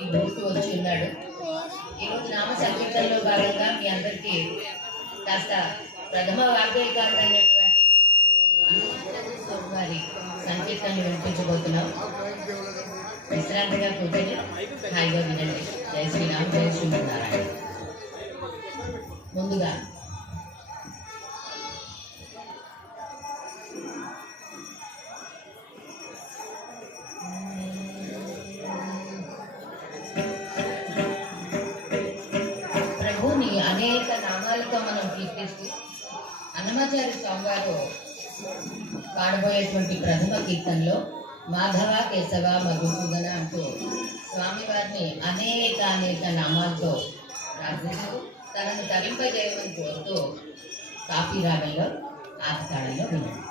ఈ ఊరికి వచ్చి ఉన్నాడు. ఈరోజు నామ సంకీర్తనలో భాగంగా మీ అందరికీ కాస్త ప్రథమ వాగ్గేయకారుడు అయినటువంటి వారి సంకీర్తనలు వినిపించబోతున్నాం. విశ్రాంతిగా కూర్చొని హాయిగా వినండి. జయ శ్రీరామ్, జయ శ్రీమన్నారాయణ. ముందుగా ప్రభుని అనేక నామాలతో మనం కీర్తిస్తూ అన్నమాచార్య స్వామి వారు పాడబోయేటువంటి ప్రథమ కీర్తనలో మాధవ, కేశవ, మధుసూదన అంటూ స్వామివారిని అనేక నామాలతో ప్రార్థిస్తూ తనను తరింపజేయమని కోరుతూ కాఫీ రాగంలో ఆది తాళంలో వినండి.